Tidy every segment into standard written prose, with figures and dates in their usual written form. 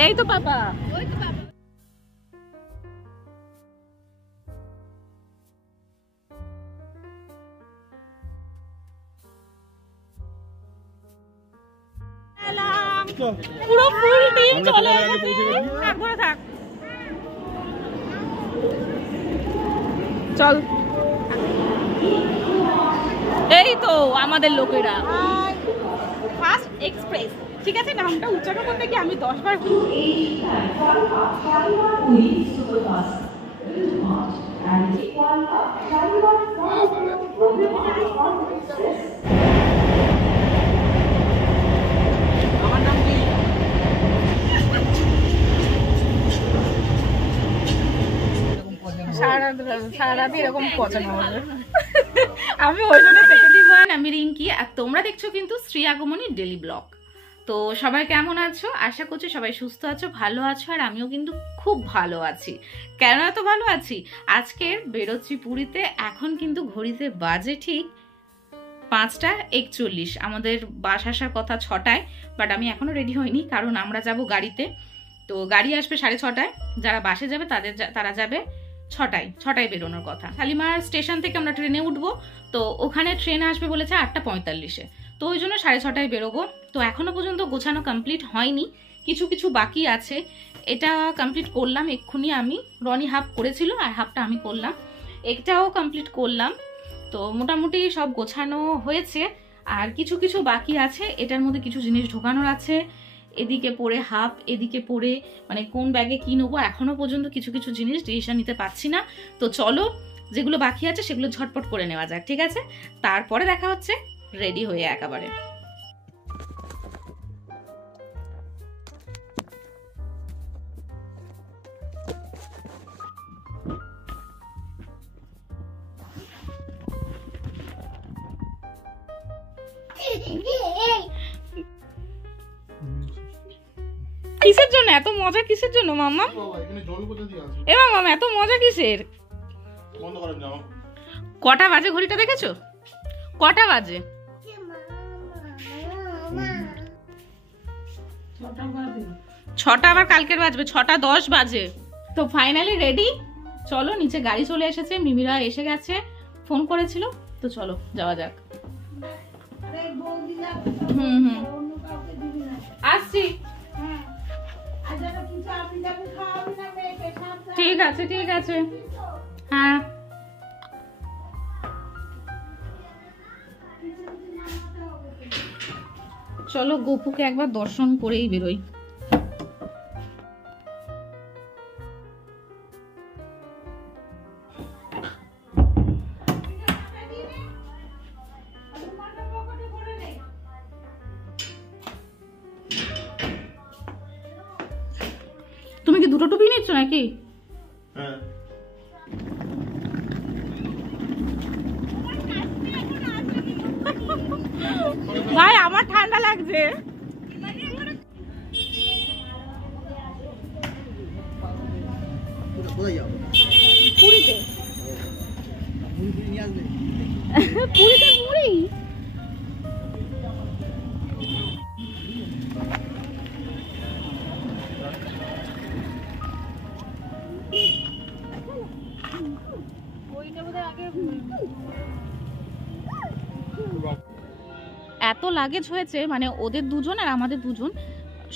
এই তো পাপা, ওই তো পাপা। পুরো ফুল টিম চলে এসেছে। একবারে থাক, চল। এই তো আমাদের লোকেরা ফার্স্ট এক্সপ্রেস। ঠিক আছে, নামটা উচ্চারণ করতে গিয়ে আমি 10 বার সারারাত এরকম পছন্দ হবে। আমি ওই জন্য আমি রিঙ্কি, আর তোমরা দেখছো কিন্তু শ্রী আগমনী ডেলি ব্লগ। তো সবাই কেমন আছো? আশা করছি সবাই সুস্থ আছো, ভালো আছো। আর আমিও কিন্তু খুব ভালো আছি। কেন এত ভালো আছি? আজকে বেরোচ্ছি পুরীতে। এখন কিন্তু ঘড়িতে বাজে ঠিক 5:41। আমাদের বাস আসার কথা 6টায়, বাট আমি এখনো রেডি হইনি, কারণ আমরা যাব গাড়িতে। তো গাড়ি আসবে 6:30টায়। যারা বাসে যাবে তারা যাবে 6টায় বেরোনোর কথা। শালিমার স্টেশন থেকে আমরা ট্রেনে উঠবো। তো ওখানে ট্রেন আসবে বলেছে 8:45-এ। তো ওই জন্য 6:30টায় বেরোবো। তো এখনো পর্যন্ত গোছানো কমপ্লিট হয়নি, কিছু কিছু বাকি আছে। এটা কমপ্লিট করলাম এক্ষুনি আমি। রনি হাফ করেছিল আর হাফটা আমি করলাম, এটাও কমপ্লিট করলাম। তো মোটামুটি সব গোছানো হয়েছে, আর কিছু কিছু বাকি আছে। এটার মধ্যে কিছু জিনিস ঢোকানোর আছে। এদিকে পড়ে হাফ, এদিকে পড়ে, মানে কোন ব্যাগে কি নেবো এখনো পর্যন্ত কিছু কিছু জিনিস ডিসিশন নিতে পারছি না। তো চলো, যেগুলো বাকি আছে সেগুলো ঝটপট করে নেওয়া যাক, ঠিক আছে? তারপরে দেখা হচ্ছে রেডি হয়ে একেবারে। কিসের জন্য এত মজা? কিসের জন্য মাম্মা? এ মাম্মা এত মজা কিসের? কটা বাজে ঘড়িটা দেখেছো? কটা বাজে? 6টা, আবার কালকের বাজবে 6:10 বাজে। তো ফাইনালি রেডি। চলো, নিচে গাড়ি চলে এসেছে, মিমিরা এসে গেছে, ফোন করেছিল। তো চলো যাওয়া যাক। আসছি। ঠিক আছে, ঠিক আছে, হ্যাঁ। চলো গোপুকে একবার দর্শন করেই বেরোই। তুমি কি দুটো টুপি নিচ্ছ নাকি? হ্যাঁ। ভাই আমার ঠান্ডা লাগছে। পুরীতে পুরীতে পুরী এত লাগেজ হয়েছে, মানে ওদের দুজন আর আমাদের দুজন,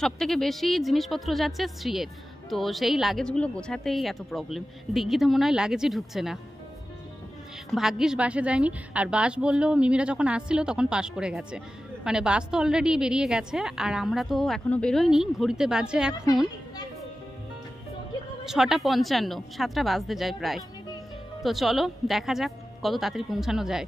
সব থেকে বেশি জিনিসপত্র যাচ্ছে শ্রীয়ের। তো সেই লাগেজগুলো গোছাতেই এত প্রবলেম। ডিগ্গিতে মনে হয় লাগেজই ঢুকছে না। ভাগ্যিস বাসে যায়নি। আর বাস বললো মিমিরা যখন আসছিল তখন পাস করে গেছে, মানে বাস তো অলরেডি বেরিয়ে গেছে, আর আমরা তো এখনো বেরোইনি। ঘড়িতে বাজে এখন 6:55, 7টা বাজতে যায় প্রায়। তো চলো দেখা যাক কত তাড়াতাড়ি পৌঁছানো যায়।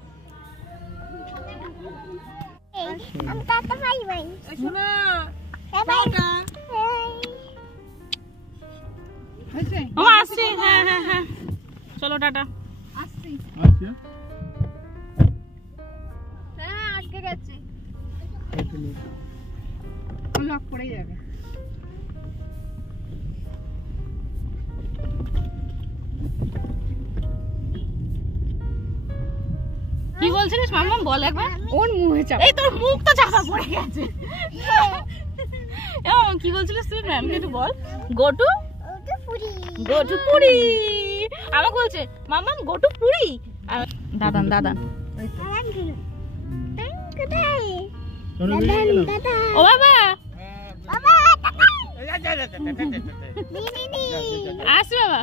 আসছি, হ্যাঁ হ্যাঁ হ্যাঁ, চলো টাটা। আসছি, হ্যাঁ আটকে গেছে, লক পড়ে যাবে। কি বলছিলিস মাম্মা? বল একবার। ওর মুখে চাপা। এই তোর মুখ তো চাপা পড়ে গেছে। কি বলছিলিস তুই ম্যামকে একটু বল। Go to Puri. আমাকে বলছে মাম্মাম গো টু পুরী। দাদান ও বাবা আসি বাবা।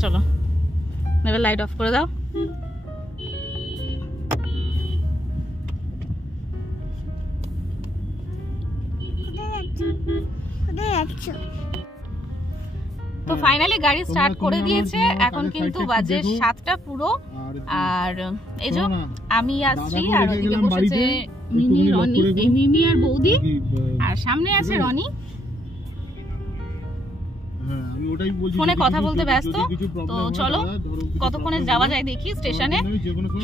চলো এবার লাইট অফ করে দাও। তো ফাইনালি গাড়ি স্টার্ট করে দিয়েছে। এখন কিন্তু বাজে 7টা পুরো। আর এই যে আমি আসছি আর ওদিকে বসেছে মিমি রনি, এই মিমি আর বৌদি, আর সামনে আছে রনি। ফোনে কথা বলতে ব্যস্ত। তো চলো কতক্ষণে যাওয়া যায় দেখি স্টেশনে।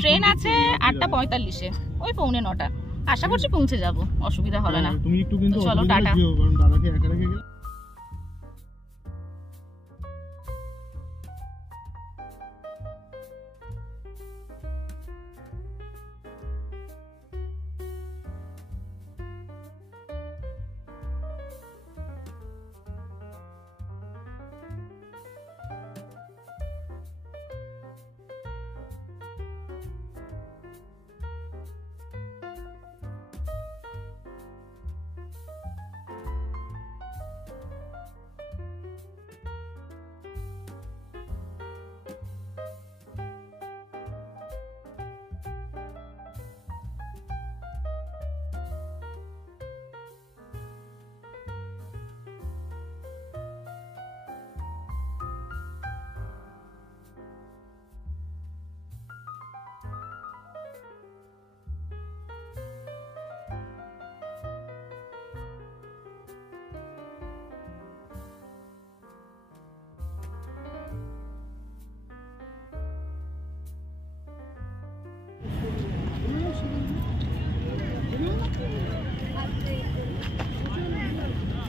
ট্রেন আছে 8:45-এ, ওই 8:45। আশা করছি পৌঁছে যাব, অসুবিধা হবে না। চলো টাটা।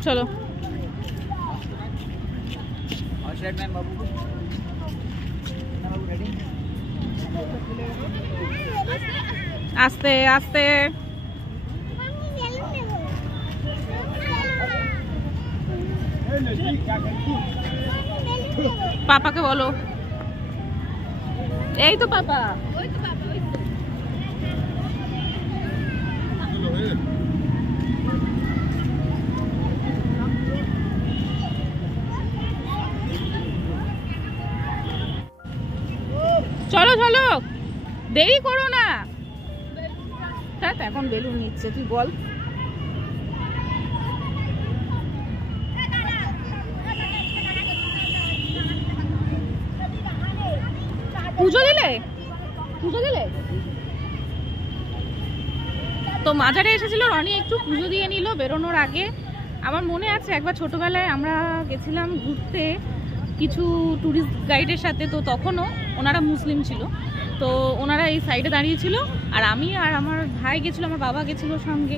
চলো আস্তে আস্তে। পাপাকে বলো। এই তো পাপা। চলো চলো, দেরি করো না। এখন বেলুন নিচ্ছে, তুই বল। পুজো দিলে তো মাজারে এসেছিল রনি, একটু পুজো দিয়ে নিল বেরোনোর আগে। আমার মনে আছে একবার ছোটবেলায় আমরা গেছিলাম ঘুরতে কিছু ট্যুরিস্ট গাইডের সাথে। তো তখনও ওনারা মুসলিম ছিল, তো ওনারা এই সাইডে দাঁড়িয়েছিল, আর আমি আর আমার ভাই গেছিলো, আমার বাবা গেছিলো সঙ্গে,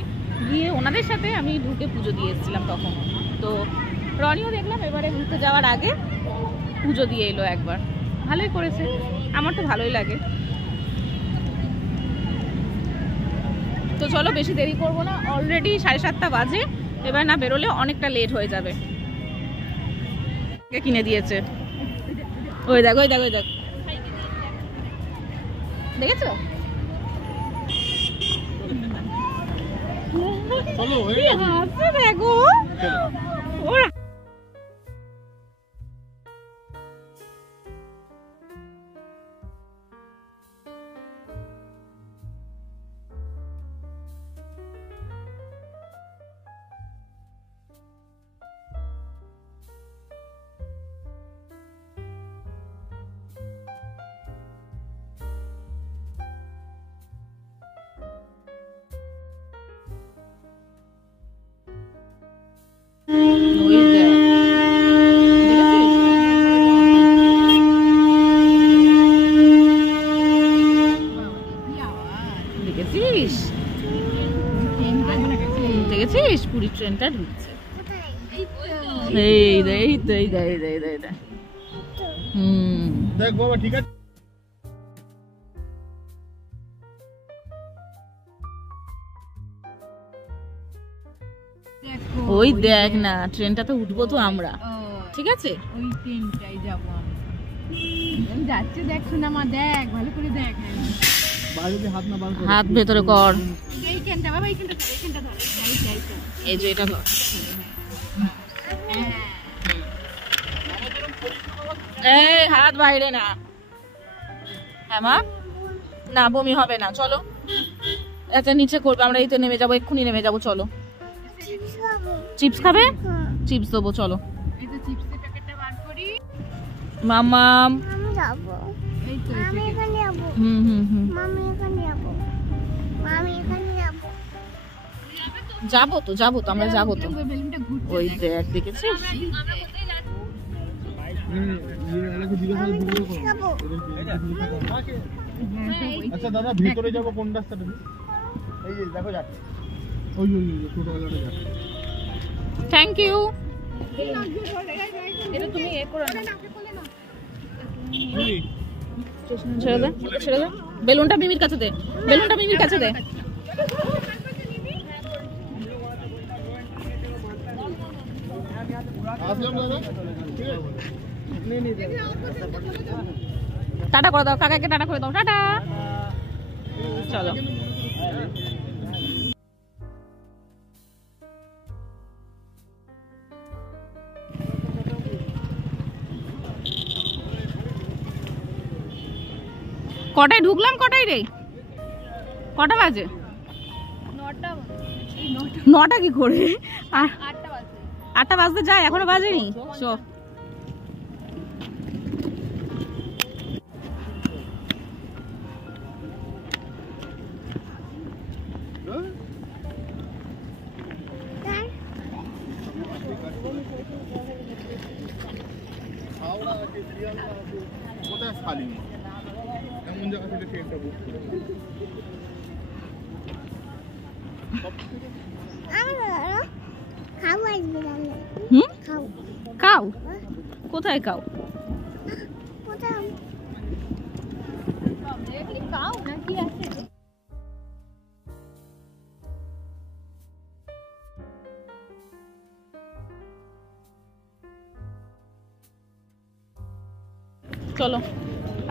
গিয়ে ওনাদের সাথে আমি ঢুকে পুজো দিয়ে এসেছিলাম তখন। তো রনিও দেখলাম এবারে ঘুরতে যাওয়ার আগে পুজো দিয়ে এলো একবার, ভালোই করেছে, আমার তো ভালোই লাগে। তো চলো বেশি দেরি করবো না, অলরেডি 7:30 বাজে, এবার না বেরোলে অনেকটা লেট হয়ে যাবে। কিনে দিয়েছে, ওই দেখ ওই দেখ ওই দেখ, দেখেছো? দেখো ওরা দেখেছিস পুরী ট্রেনটা ঢুকছে। এই দেখ দেখ দেখ দেখ দেখ। দেখ বাবা ঠিক আছে। ওই দেখ না, ট্রেনটাতে উঠবো তো আমরা, ঠিক আছে? ওই ট্রেনটাই যাবো আমরা। যাচ্ছে দেখ শোনা মা, দেখ ভালো করে দেখ। হাত ভেতরে কর। এইখানটা বাবা, এইখানটা ধর, এইখানটা ধর, এই যে এটা ধর। এই হাত বাইরে না। হ্যাঁ মা, না বমি হবে না, চলো। আচ্ছা নিচে করবে, আমরা এই তো নেমে যাবো, এক্ষুনি নেমে যাবো, চলো। চিপস খাবে? চিপস দেবো, চলো। এই তো চিপসের প্যাকেটটা বার করি। মামাম আমি যাবো, এই তো আমি এখানে যাবো, মামি এখানে যাবো, মামি এখানে যাবো। যাবো তো, যাবো তো, আমরা যাবো তো। বেলুনটা ঘুরছে। ওই দেখ, দেখেছিস? যাবো। আচ্ছা দাদা, ভিতরে যাবো কোন রাস্তাটা? এই যে দেখো যাচ্ছে, ওই ছোটবেলাটা যাচ্ছে। Thank you. এটা তুমি এ করো না, ছেড়ে দে, ছেড়ে দে। বেলুনটা মিমির কাছে দে, বেলুনটা মিমির কাছে দে। আসলাম দাদা, টাটা করে দাও কাকাকে, টাটা করে দাও, টাটা। চলো। কটায় ঢুকলাম, কটায় রে? কটা বাজে? 9টা কি করে? আর 8টা বাজতে যায়, এখনো বাজেনি। চ কোথায় খালি এমন জায়গা থেকে ট্রেনটা বুক করে। খাও আসবে তাহলে। খাও কাউ কোথায়? কাউ কোথায়? কাউ নাকি আছে? চলো,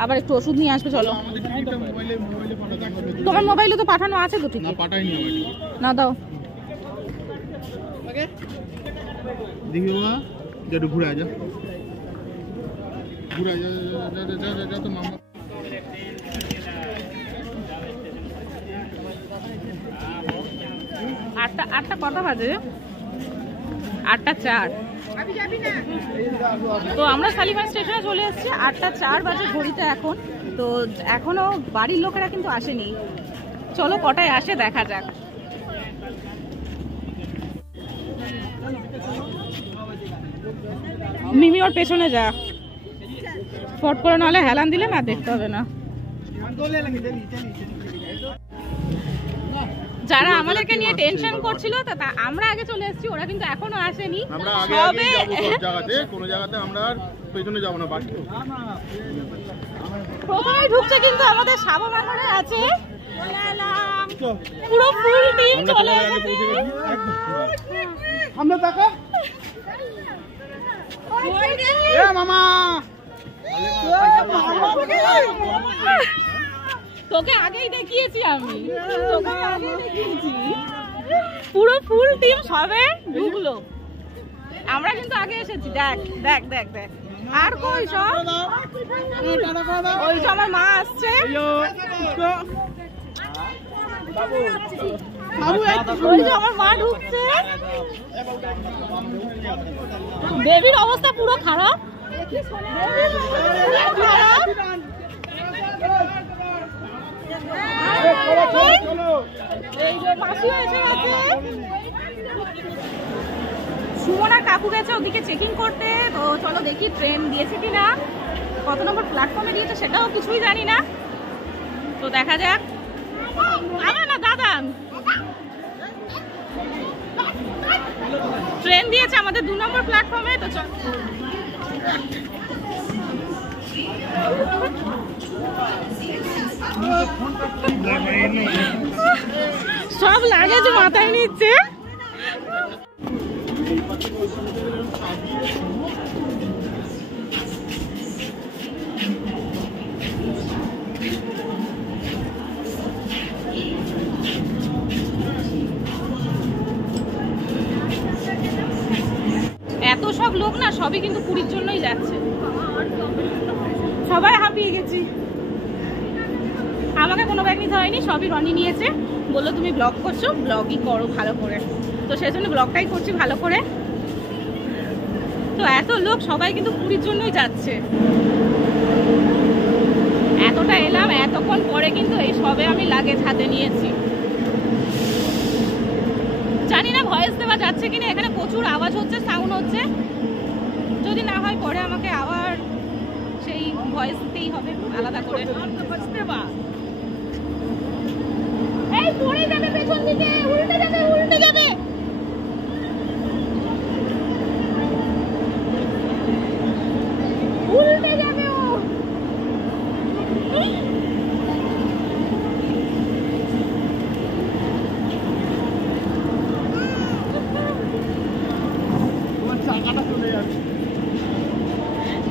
আবার একটু ওষুধ নিয়ে আসবে, চলো। আমাদের টিকিটটা মোবাইলে পাঠাতে হবে। তোমার মোবাইলে তো পাঠানো আছে তো, ঠিক না পাঠাইনি আমার টিকিট। না, দাও। দেখি বাবা, যা একটু ঘুরে আজা, ঘুরে আজা, যা তো মামা। আটটা কটা বাজে? 8:04। তো আমরা শালিমার স্টেশনে চলে এসেছি, 8:04 বাজে ঘড়িতে এখন। তো এখনো বাড়ির লোকেরা কিন্তু আসেনি, চলো কটায় আসে দেখা যাক। মিমি ওর পেছনে যা, ফট করে নাহলে হেলান দিলে না দেখতে হবে না। যারা আমাদেরকে নিয়ে টেনশন করছিল, তা আমরা আগে চলে এসেছি, ওরা কিন্তু এখনো আসেনি। আমরা আগে আগে যাব সব জায়গাতে, কোন জায়গাতে আমরা আর পেছনে যাব না, বাড়ি। প্রথমেই ঢুকছে কিন্তু আমাদের সাবা বানরে আছে, পুরো ফুল টিম চলে এসেছে। আমরা টাকা এ মামা, তোকে আগেই দেখিয়েছি আমি, তোকে আগেই দেখিয়েছি। পুরো ফুল টিম সবে ঢুকলো, আমরা কিন্তু আগে এসেছি। দেখ দেখ দেখ দেখ, আর কই সব? ওই যে আমার মা আসছে, ওই যে আমার মা ঢুকছে। বেবির অবস্থা পুরো খারাপ, সুমন আর কাকু গেছে ওদিকে চেকিং করতে। তো চলো দেখি ট্রেন দিয়েছে কিনা, কত নম্বর প্ল্যাটফর্মে দিয়েছে সেটাও কিছুই জানি না। তো দেখা যাক। আমার না দাদা, ট্রেন দিয়েছে আমাদের 2 নম্বর প্ল্যাটফর্মে। তো চল, সব লাগেজ মাথায় নিচ্ছে। এত সব লোক না, সবই কিন্তু পুরীর জন্যই যাচ্ছে। সবাই হাঁপিয়ে গেছি। আমাকে কোনো ব্যাগ নিতে হয়নি, সবই রনি নিয়েছে। বললো তুমি ব্লগ করছো, ব্লগই করো ভালো করে, তো সেই জন্য ব্লগটাই করছি ভালো করে। তো এত লোক, সবাই কিন্তু পুরীর জন্যই যাচ্ছে। এতটা এলাম, এতক্ষণ পরে কিন্তু এই সবে আমি লাগেজ হাতে নিয়েছি। জানি না ভয়েস দেওয়া যাচ্ছে কিনা, এখানে প্রচুর আওয়াজ হচ্ছে, সাউন্ড হচ্ছে। যদি না হয় পরে আমাকে আবার সেই ভয়েস দিতেই হবে আলাদা করে। এই পড়ে যাবে পেছন দিকে, উল্টে যাবে, উল্টে যাবে। উল্টে যাবে ও।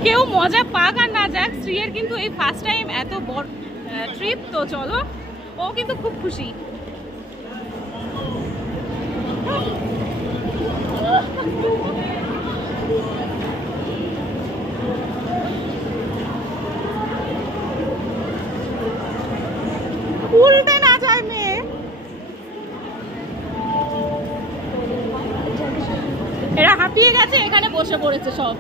কেউ মজা পাক আর না যাক, শ্রীয়ের কিন্তু এই ফার্স্ট টাইম এত বড় ট্রিপ, তো চলো, ও কিন্তু খুব খুশি। উল্টে না যায় মেয়ে। এরা হাঁপিয়ে গেছে, এখানে বসে পড়েছে সব।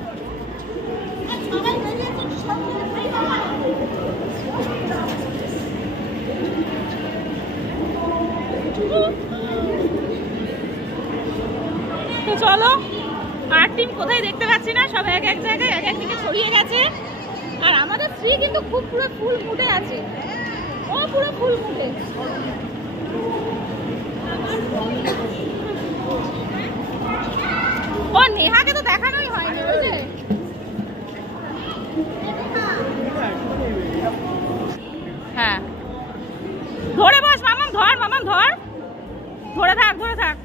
তো চলো, আর টিম কোথায় দেখতে পাচ্ছি না, সব এক এক জায়গায় এক এক দিকে ছড়িয়ে গেছে। আর আমাদের শ্রী কিন্তু খুব পুরো ফুল মুডে আছে, ও পুরো ফুল মুডে। ও নেহাকে তো দেখানোই হয়নি, ওই যে হ্যাঁ, ধরে বস মামাম, ধর মামাম, ধর, ধরে থাক, ধরে থাক।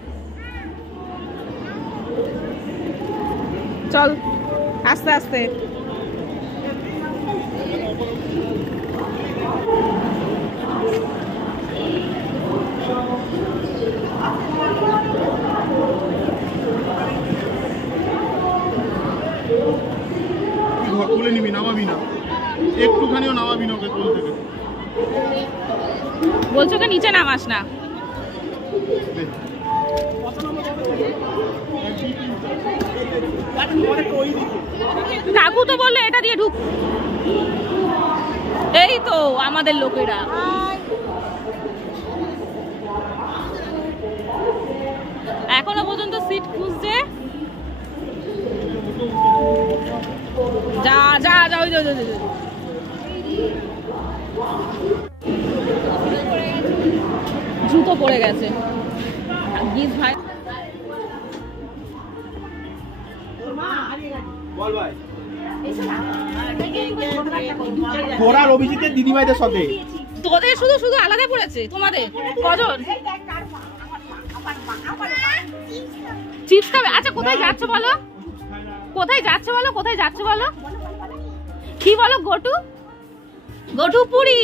চল আস্তে আস্তে। কোলে নিবি, নামাবি না, একটুখানিও নামাবি না ওকে কোল থেকে। বলছো কে নিচে নামাস না? কাকু তো বললো এটা দিয়ে ঢুক। এই তো আমাদের লোকেরা। এখনো পর্যন্ত সিট খুঁজছে। যা যা যা, ওই জুতো পড়ে গেছে। গিজ ভাই তোরার অভিজিতের দিদিভাইদের সাথে, তোদের শুধু শুধু আলাদা পড়েছে। তোমাদের কজন চিপস খাবে? আচ্ছা কোথায় যাচ্ছ বলো, কোথায় যাচ্ছ বলো, কোথায় যাচ্ছ বলো, কি বলো? Goto, goto Puri.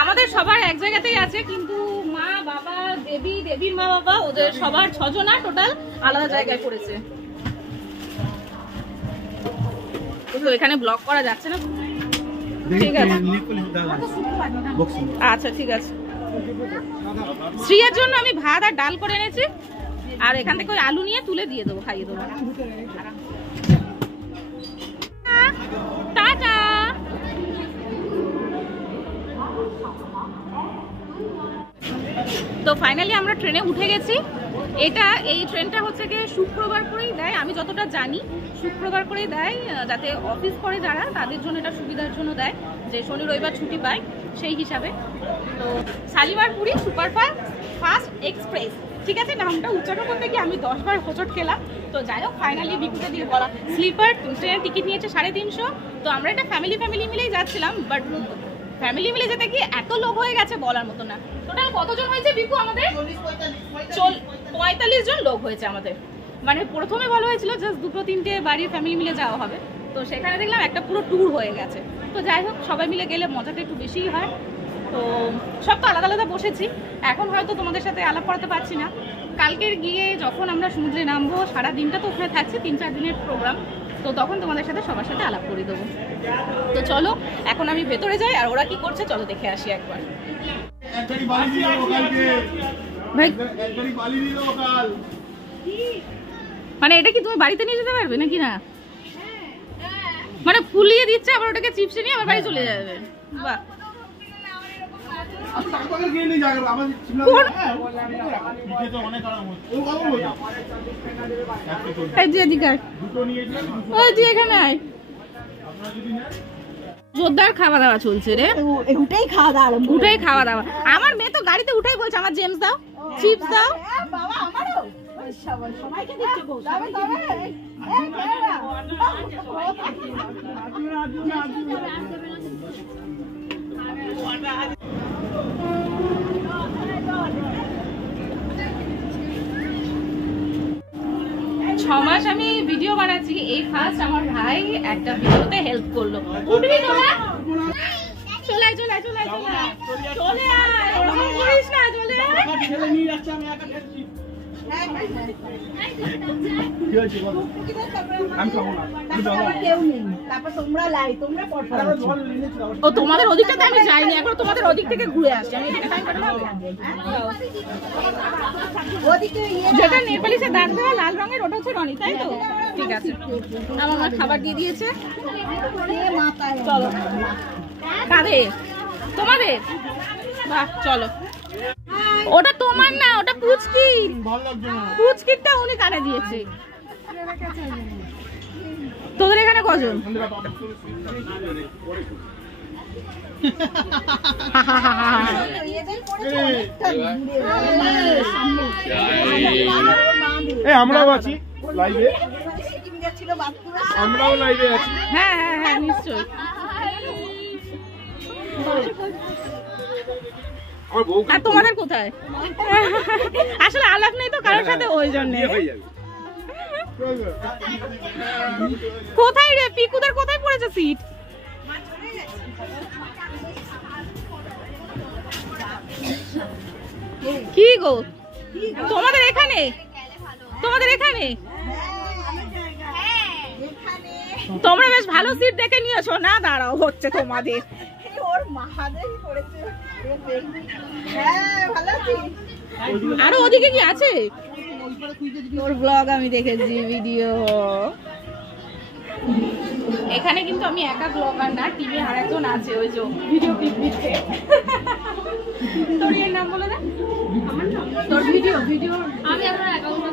আমাদের সবার এক জায়গাতেই আছে, কিন্তু মা বাবা, দেবী, দেবীর মা বাবা, ওদের সবার 6 জনা টোটাল আলাদা জায়গায় পড়েছে। তো এখানে ব্লগ করা যাচ্ছে না, ঠিক আছে? আচ্ছা ঠিক আছে। শ্রীয়ের জন্য আমি ভাত আর ডাল করে এনেছি, আর এখান থেকে ওই আলু নিয়ে তুলে দিয়ে দেবো, খাইয়ে দেবো। টাটা। তো ফাইনালি আমরা ট্রেনে উঠে গেছি। এই ট্রেনটা হচ্ছে গিয়ে শুক্রবার করেই দেয়, আমি যতটা জানি শুক্রবার করেই দেয়, যাতে অফিস করে যারা তাদের জন্য এটা সুবিধার জন্য দেয়, যে শনি রবিবার ছুটি পায় সেই হিসাবে। তো শালিমার পুরী সুপারফাস্ট এক্সপ্রেস, ঠিক আছে, নামটা উচ্চারণ করতে গিয়ে আমি 10 বার হোঁচট খেলাম। তো যাই হোক, ফাইনালি বিকুতে দিয়ে বলা, স্লিপার ট্রেনের টিকিট নিয়েছে 350। তো আমরা এটা ফ্যামিলি মিলেই যাচ্ছিলাম, বাট ফ্যামিলি মিলে যেতে কি এত লোক হয়ে গেছে বলার মতো না। টোটাল কতজন হয়েছে বিকু আমাদের? 45 জন লোক হয়েছে আমাদের। মানে প্রথমে বলা হয়েছিল জাস্ট 2-3টে বাড়ির ফ্যামিলি মিলে যাওয়া হবে, তো সেখানে দেখলাম একটা পুরো ট্যুর হয়ে গেছে। তো যাই হোক, সবাই মিলে গেলে মজাটা একটু বেশিই হয়। তো সব তো আলাদা আলাদা বসেছি, এখন হয়তো তোমাদের সাথে আলাপ করাতে পারছি না। কালকের গিয়ে যখন আমরা সমুদ্রে নামবো, সারা দিনটা তো ওখানে থাকছি, 3-4 দিনের প্রোগ্রাম, তো তখন তোমাদের সাথে সবার সাথে আলাপ করে দেবো। তো চলো এখন আমি ভেতরে যাই, আর ওরা কি করছে চলো দেখে আসি একবার। ভাই মানে এটা কি তুমি বাড়িতে নিয়ে যেতে পারবে নাকি? না মানে ফুলিয়ে দিচ্ছে, আবার ওটাকে চিপসে নিয়ে আমার বাড়ি চলে যাবে। বাহ, জোরদার খাওয়া দাওয়া চলছে রে, উঠেই খাওয়া দাওয়া, উঠাই খাওয়া দাওয়া। আমার মেয়ে তো গাড়িতে উঠাই বলছে আমার জেমস দাও, চিপস দাও। বাবা আমারও সবাইকে দিচ্ছে বউ, মাস আমি ভিডিও বানাচ্ছি, এই ফার্স্ট আমার ভাই একটা ভিডিওতে হেল্প করলো। উঠবি তোরা? চলে আয় চলে আয় চলে আয় চলে আয় চলে আয়, ওরকম করিস না, চলে আয়। ছেলে নিয়ে যাচ্ছে, আমি একা ঠেলছি। কি হয়েছে বলো? আমি খাবো না, কেউ নেই, তারপর তোমরা লাই, তোমরা পড়ছো। ও তোমাদের ওদিকটাতে আমি যাইনি, এখন তোমাদের ওদিক থেকে ঘুরে আসছি। আমি এদিকে টাইম কাটাবো। ওদিকে যেটা নেপালিতে দাগ দেওয়া লাল রঙের, ওটা হচ্ছে রনি, তাই তো? ঠিক আছে, আমার মা খাবার দিয়ে দিয়েছে। চলো, কাদের? তোমাদের? বাহ, চলো। ওটা তোমার না, ওটা পুচকি। পুচকিটা উনি কানে দিয়েছে। তোদের এখানে কজন? আমরাও আছি লাইভে, আমরাও লাইভে আছি। হ্যাঁ হ্যাঁ হ্যাঁ নিশ্চয়ই। আর তোমাদের কোথায়? আসলে আলাপ নেই তো কারোর সাথে, ওই জন্য। কোথায় রে পিকুদের, কোথায় পড়েছে সিট? কি গো তোমাদের এখানে? তোমাদের এখানে তোমরা বেশ ভালো সিট দেখে নিয়েছো না? দাঁড়াও, হচ্ছে তোমাদের। আরো ওদিকে কি আছে? ওর ব্লগ আমি দেখেছি, ভিডিও। এখানে কিন্তু আমি একা ব্লগার না, টিমে আরেকজন আছে, ওই যে ভিডিও ক্লিপ দিচ্ছে। তোর এর নাম বলে দে। আমার নাম? তোর ভিডিও আমি এখন অ্যাকাউন্টটা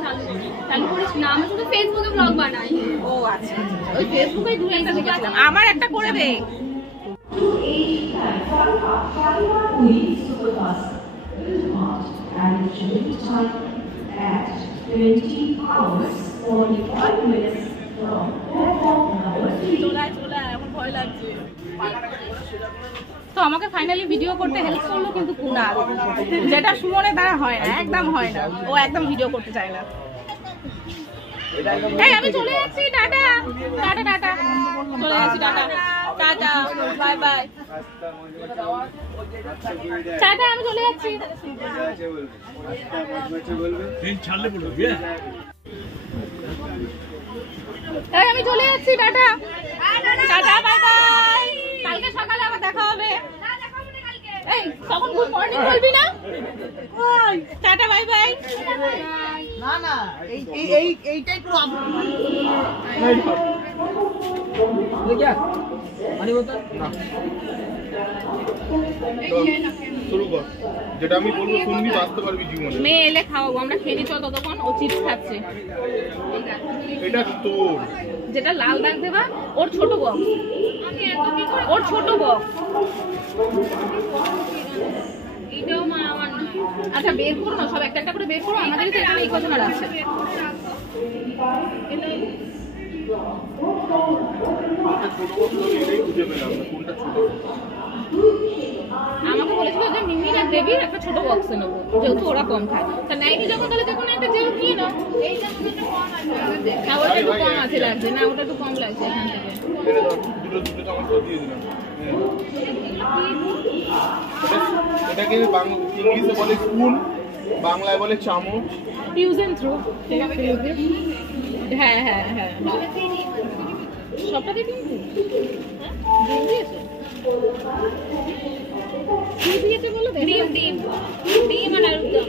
চালু করিস না, আমি শুধু ফেসবুকে ব্লগ বানাই। ও আচ্ছা, ওই ফেসবুকে দুই একটা দেখেছিলাম। আমার একটা করে দে। তো আমাকে ফাইনালি ভিডিও করতে হেল্প করলো কিন্তু কুনাল, যেটা সুমনের দ্বারা হয় না, একদম হয় না। ও একদম ভিডিও করতে চায় না। এই আমি চলে যাচ্ছি, টাটা টাটা টাটা, চলে যাচ্ছি, tata tata, bye bye, tata, আমি চলে যাচ্ছি। আমি চলে যাচ্ছি, টাটা টাটা, বাই বাই। কালকে সকালে আবার দেখা হবে। এই তখন গুড মর্নিং বলবি না? Tata, bye bye. না না, এইটাই পুরো শুরু কর, যেটা আমি বলবো শুনবি, বাঁচতে পারবি জীবনে। মেয়ে এলে খাওয়াবো, আমরা খেয়ে নিচ্ছি ততক্ষণ। ও চিপস খাচ্ছে। এটা তোর, যেটা লাল দাগ দেবা, ওর ছোট বক্স, ওর ছোট বক্স। এটাও মা আমার না। আচ্ছা বের করো না, সব একটা একটা করে বের করো। আমাদের তো এখানে এই কজন আর আছে। ছোট খুঁজে পেলাম না, কোনটা ছোট। দেবী একটা ছোট বক্সে নেবো, যেহেতু ওরা কম খায়। তা নাইটি যখন তাহলে যে কোনো একটা যেহেতু নিয়ে নাও। এইটা মনে হচ্ছে কম আছে আমাদের। না ওটা একটু কম আছে লাগছে, না ওটা একটু কম লাগছে এখান থেকে। দুটো চামচ করে দিয়ে দিলাম। এটাকে ইংলিশে বলে স্পুন, বাংলায় বলে চামচ। Use and throw. হ্যাঁ হ্যাঁ হ্যাঁ, সবটাতে কিন্তু ডিম দিয়েছে। কি দিয়েছে বলো? ডিম ডিম ডিম আর আলুর দম।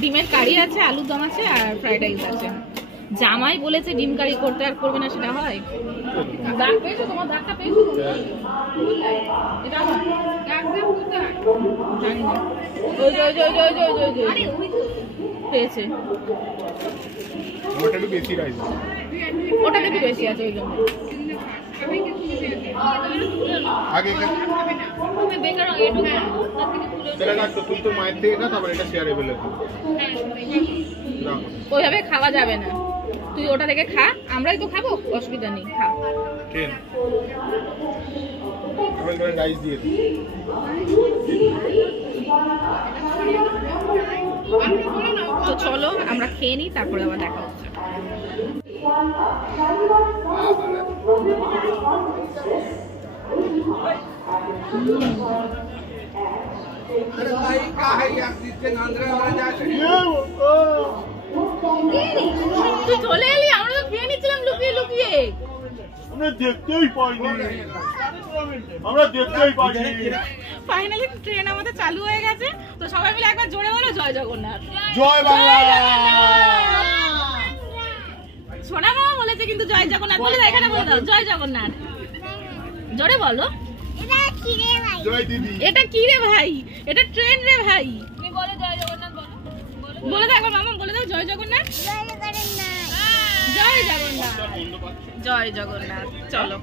ডিমের কারি আছে, আলুর দম আছে আর ফ্রাইড রাইস আছে। জামাই বলেছে ডিম কারি করতে, আর করবে না সেটা হয়? দাগ পেয়েছো? তোমার দাগটা পেয়েছো? এটা আমার দাগ কোথায় জানি না। ওই যে ওই যে ওই যে ওই যে ওই যে ওই যে পেয়েছে। ওটা একটু বেশি রাইস, ওটা একটু বেশি আছে ওই জন্য। আগে তুই তো মায়ের থেকে না, তারপর এটা শেয়ারেবল আছে। ওইভাবে খাওয়া যাবে না, তুই ওটা থেকে খা, আমরাই তো খাবো, অসুবিধা নেই, খা। রাইস দিয়ে দিই। তো চলো আমরা খেয়ে নিই, তারপরে আবার দেখা হচ্ছে। তুই চলে এলি, আমরা তো খেয়ে নিচ্ছিলাম লুকিয়ে লুকিয়ে। আমরা দেখতেই পাইনি, আমরা দেখতেই পাইনি। ফাইনালি ট্রেন আমাদের চালু হয়ে গেছে, তো সবাই মিলে একবার জোরে বলো জয় জগন্নাথ। জয় বাংলা। সোনা মামা বলেছে কিন্তু জয় জগন্নাথ বলে দাও, এখানে বলে দাও জয় জগন্নাথ, জোরে বলো। জয় দিদি। এটা কি রে ভাই? এটা ট্রেন রে ভাই। তুমি বলো জয় জগন্নাথ, বলো বলে দাও একবার মামা, বলে দাও জয় জগন্নাথ। জয় জগন্নাথ, জয় জগন্নাথ। চলো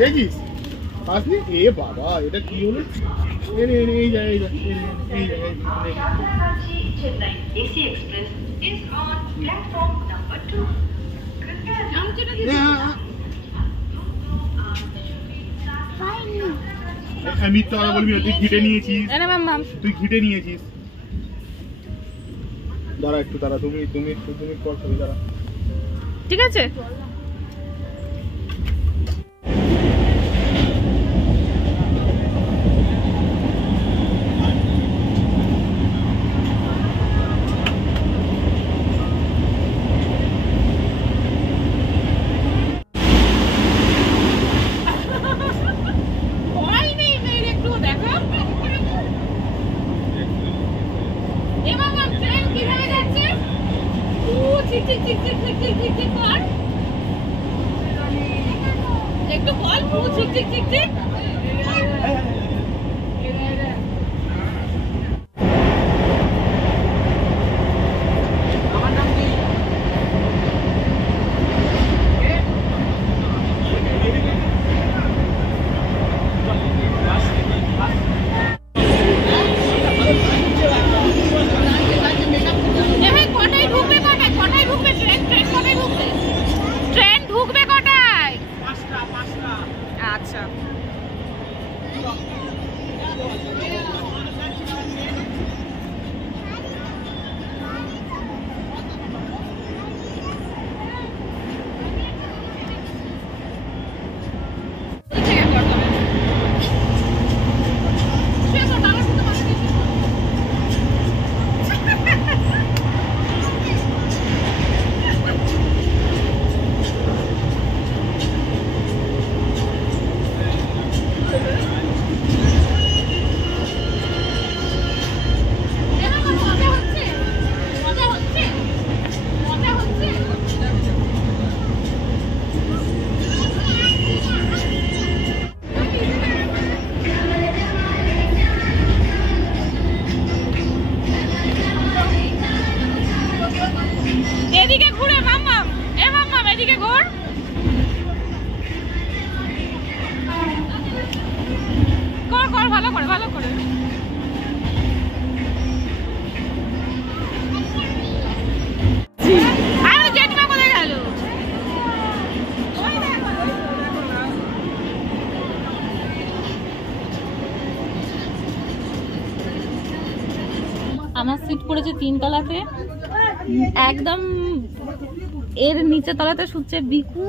দেখিস আসলি। এ বাবা, এটা কি হলো? এই যা এই যা এই যা। আমি তো বলবি তুই ঘিটে নিয়েছিস, তুই ঘিটে নিয়েছিস। দাঁড়া একটু, দাঁড়া, তুমি কর, দাঁড়া। ঠিক আছে। একটু বল, ঠিক ঠিক ঠিক ঠিক। আচ্ছা আমার সিট পড়েছে 3 তলাতে, একদম এর নিচে তলাতে শুচ্ছে বিকু।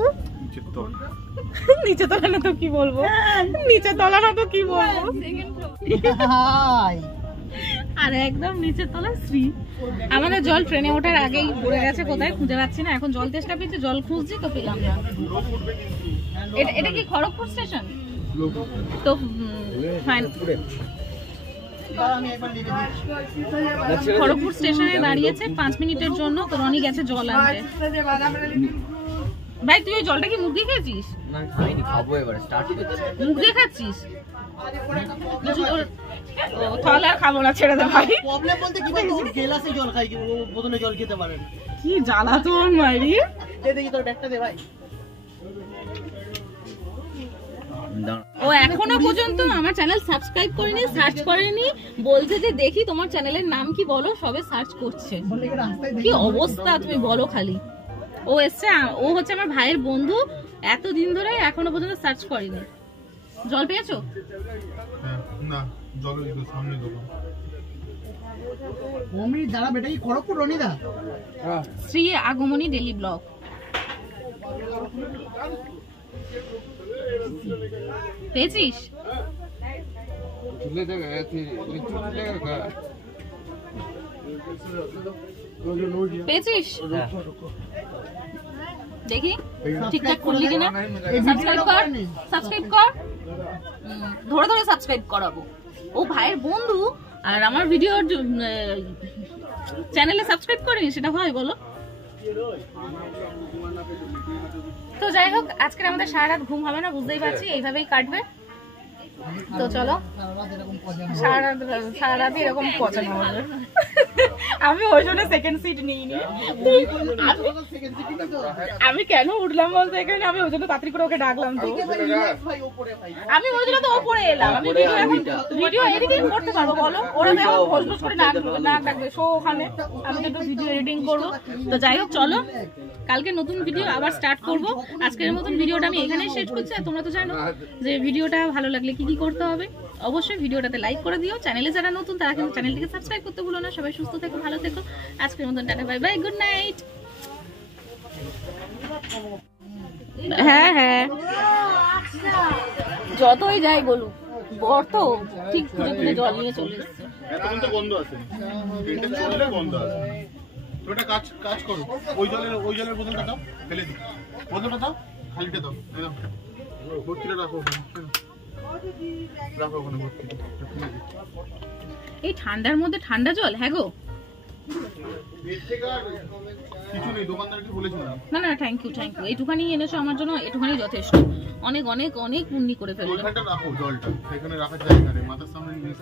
নিচে তলা না তো কি বলবো, নিচে তলা না তো কি বলবো, আর একদম নিচের তলা শ্রী। আমাদের জল ট্রেনে ওঠার আগেই পড়ে গেছে কোথায় খুঁজে পাচ্ছি না, এখন জল তেষ্টা পেয়েছে, জল খুঁজছি তো পেলাম না। এটা কি খড়গপুর স্টেশন? তো ফাইন, খড়গপুর স্টেশনে দাঁড়িয়েছে 5 মিনিটের জন্য, তো রনি গেছে জল আনতে। ভাই তুই ওই জলটা কি মুখ দিয়ে খেয়েছিস? না খাইনি, খাবো এবারে, স্টার্ট করছি। মুখ দিয়ে খাচ্ছিস? তাহলে আর খাবো না, ছেড়ে দে ভাই। প্রবলেম বলতে কি বলতো, গেলাসে জল খাই, বোতলে জল খেতে পারে না। কি জ্বালা তোর মাইরি। দে দেখি তোর ব্যাগটা দে ভাই। ও এখনো পর্যন্ত আমার চ্যানেল সাবস্ক্রাইব করেনি, সার্চ করেনি, বলছে যে দেখি তোমার চ্যানেলের নাম কি বলো, সবে সার্চ করছে। কি অবস্থা তুমি বলো খালি। ও এসছে, ও হচ্ছে আমার ভাইয়ের বন্ধু, এতদিন ধরে এখনো পর্যন্ত সার্চ করেনি। জল পেয়েছো? না, জলের সামনে দোকান। ওমি দাঁড়া বেটা, কি খড়গপুর রনিদা? শ্রী আগমনী ডেলি ব্লগ। পেয়েছিস? পেয়েছিস? দেখি ঠিকঠাক করলি কিনা। সাবস্ক্রাইব কর, সাবস্ক্রাইব কর, ধরে ধরে সাবস্ক্রাইব করাবো। ও ভাইয়ের বন্ধু আর আমার ভিডিওর চ্যানেলে সাবস্ক্রাইব করেনি, সেটা হয় বলো? তো যাই হোক, আজকে আমাদের সারা রাত ঘুম হবে না, বুঝতেই পারছি, এইভাবেই কাটবে। তো চলো, সারা রাত এরকম পচানো হবে। আমি ওই জন্য সেকেন্ড সিট নিইনি। আমি কেন উঠলাম বলতে এখানে, আমি ওই জন্য তাড়াতাড়ি করে ওকে ডাকলাম। তো আমি ওই জন্য তো ওপরে এলাম। আমি ভিডিও এডিটিং করতে পারবো বলো? ওরা তো এখন ভোজ ভোজ করে নাক ডাকবে শো ওখানে, আমি তো একটু ভিডিও এডিটিং করবো। তো যাই হোক চলো, কালকে নতুন ভিডিও আবার স্টার্ট করব। আজকের মতন ভিডিওটা আমি এখানেই শেষ করছি। আর তোমরা তো জানো যে ভিডিওটা ভালো লাগলে কি কি করতে হবে। অবশ্যই ভিডিওটাতে লাইক করে দিও। চ্যানেলে যারা নতুন তারা কিন্তু চ্যানেলটিকে সাবস্ক্রাইব করতে ভুলো না। সবাই সুস্থ থেকো, ভালো থেকো। আজকের মতন tata, bye bye, good night. হ্যাঁ হ্যাঁ, যতই যাই বলুক, বর তো ঠিক খুঁজে খুঁজে জল নিয়ে চলে এসছে। এখন তো বন্ধ আছে, ট্রেনটা চললে বন্ধ আছে। তো একটা কাজ করো, ওই জলের বোতলটা দাও, ফেলে দিও। বোতলটা দাও, খালিটা দাও, একদম ভর্তিটা রাখো ওখানে, রাখো ওখানে ভর্তিটা। এই ঠান্ডার মধ্যে ঠান্ডা জল? হ্যাঁ গো, কিছু নেই, দোকানদারকে বলেছিলাম। না না, থ্যাংক ইউ থ্যাংক ইউ, এইটুখানি এনেছো আমার জন্য, এটুখানি যথেষ্ট। অনেক অনেক অনেক পুণ্যি করে ফেললো। ওইখানটা রাখো জলটা, সেখানে রাখার জায়গা নেই, মাথার সামনে নিয়ে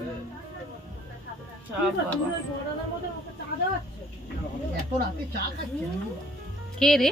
এত রাতে চা খাচ্ছে কে রে?